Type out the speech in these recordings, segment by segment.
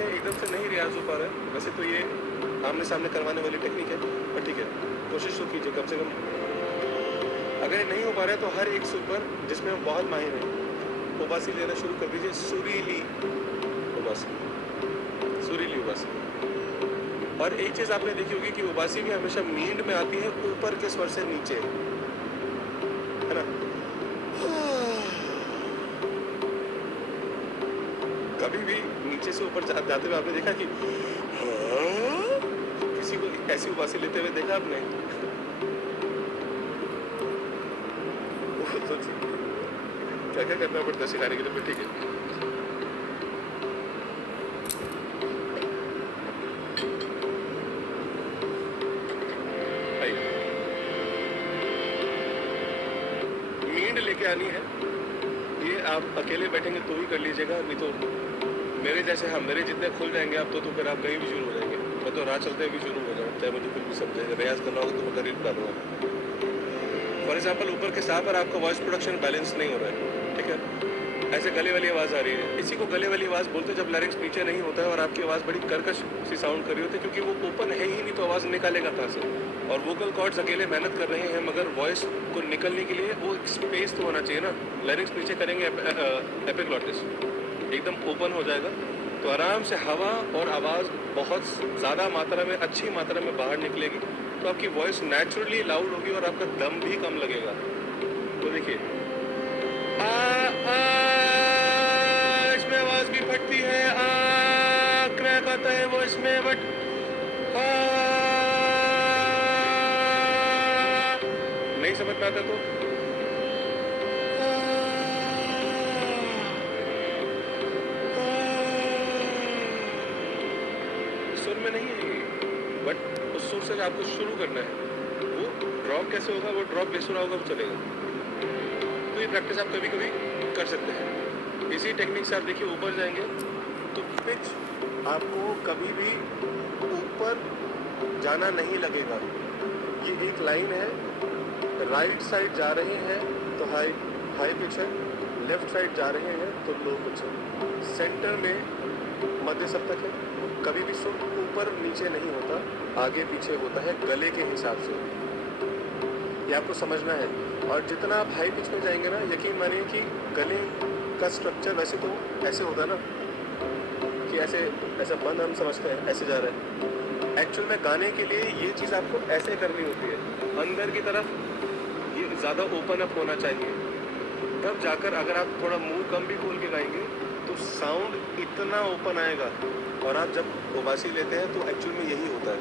में एकदम से नहीं रियाज हो पा रहा है। वैसे तो ये आमने सामने करवाने वाली टेक्निक है, पर ठीक है, कोशिश तो कीजिए कम से कम। अगर ये नहीं हो पा रहा है तो हर एक सुर पर जिसमें हम बहुत माहिर हैं उबासी लेना शुरू कर दीजिए। सुरीली उबासी, सुरीली उबासी। और एक चीज आपने देखी होगी कि उबासी भी हमेशा मींड में आती है ऊपर के स्वर से नीचे, है ना। कभी भी नीचे से ऊपर जाते हुए आपने देखा कि किसी को ऐसी उबासी लेते हुए देखा आपने? तो क्या क्या करना पड़ता है सिखाने के लिए, पर ठीक है। मींड लेके आनी है, ये आप अकेले बैठेंगे तो ही कर लीजिएगा, नहीं तो मेरे जैसे, हाँ मेरे जितने खुल जाएंगे आप तो फिर आप कहीं भी शुरू हो जाएंगे। मैं तो राह चलते भी शुरू हो जाऊँ, चाहे मुझे कुछ भी समझेगा। रियाज करना होगा तो मैं कर ही डालूंगा। फॉर एग्जाम्पल ऊपर के सा पर आपका वॉइस प्रोडक्शन बैलेंस नहीं हो रहा है, ठीक है, ऐसे गले वाली आवाज़ आ रही है। इसी को गले वाली आवाज़ बोलते हैं जब लैरिंग्स पीछे नहीं होता है और आपकी आवाज़ बड़ी कर्कश सी साउंड कर रही होती है, क्योंकि वो ओपन है ही नहीं तो आवाज़ निकालेगा कहाँ से। और वोकल कॉर्ड्स अकेले मेहनत कर रहे हैं, मगर वॉइस को निकलने के लिए वो स्पेस तो होना चाहिए ना। लैरिंग्स पीछे करेंगे एपिग्लॉटिस एकदम ओपन हो जाएगा, तो आराम से हवा और आवाज़ बहुत ज़्यादा मात्रा में, अच्छी मात्रा में बाहर निकलेगी, तो आपकी वॉइस नेचुरली लाउड होगी और आपका दम भी कम लगेगा। तो देखिए, इसमें आवाज़ भी फटती है, क्रैक आता है वॉइस में, बट नहीं समझ में आता तो सुर में नहीं है, बट उस सुर से आपको शुरू करना है। वो ड्रॉप कैसे होगा, वो ड्रॉप बेसुरा होगा वो चलेगा। तो ये प्रैक्टिस आप कभी कभी कर सकते हैं। इसी टेक्निक से आप देखिए ऊपर जाएंगे तो पिच आपको कभी भी ऊपर जाना नहीं लगेगा। ये एक लाइन है, राइट साइड जा रहे हैं तो हाई हाई पिच है, लेफ्ट साइड जा रहे हैं तो लो पिच है, सेंटर में मध्य सप्तक है। कभी भी सुर ऊपर नीचे नहीं होता, आगे पीछे होता है गले के हिसाब से। ये आपको समझना है। और जितना आप हाई पिच में जाएंगे ना, यकीन मानिए कि गले का स्ट्रक्चर वैसे तो ऐसे होता है ना कि ऐसे ऐसा बंद हम समझते हैं, ऐसे जा रहे हैं। एक्चुअल में गाने के लिए ये चीज़ आपको ऐसे करनी होती है, अंदर की तरफ ये ज़्यादा ओपन अप होना चाहिए। तब जाकर अगर आप थोड़ा मुंह कम भी खोल के गाएंगे तो साउंड इतना ओपन आएगा। और आप जब उबासी लेते हैं तो एक्चुअल में यही होता है,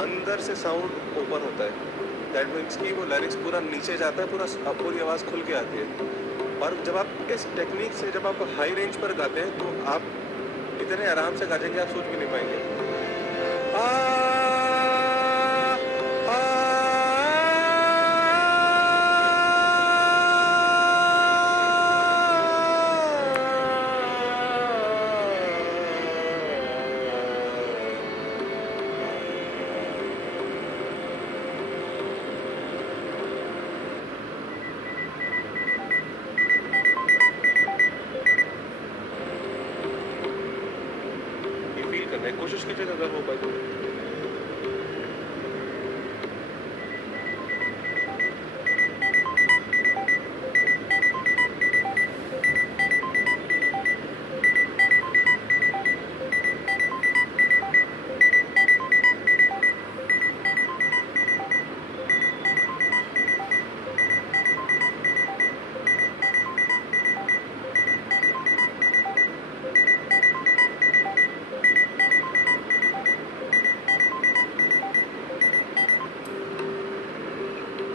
अंदर से साउंड ओपन होता है। दैट मीन्स कि वो लिरिक्स पूरा नीचे जाता है, पूरी आवाज़ खुल के आती है। और जब आप इस टेक्निक से जब आप हाई रेंज पर गाते हैं तो आप इतने आराम से गाएंगे आप सोच भी नहीं पाएंगे। करना है, कोशिश कीजिए अगर हो पाए तो।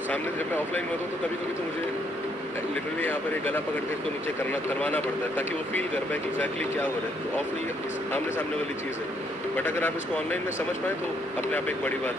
सामने जब मैं ऑफलाइन में होता हूँ तो कभी कभी तो मुझे लिटरली यहाँ पर एक गला पकड़ के इसको नीचे करवाना पड़ता है ताकि वो फील कर पाए कि एग्जैक्टली क्या हो रहा है। तो ऑफली आमने सामने वाली चीज़ है, बट अगर आप इसको ऑनलाइन में समझ पाए तो अपने आप एक बड़ी बात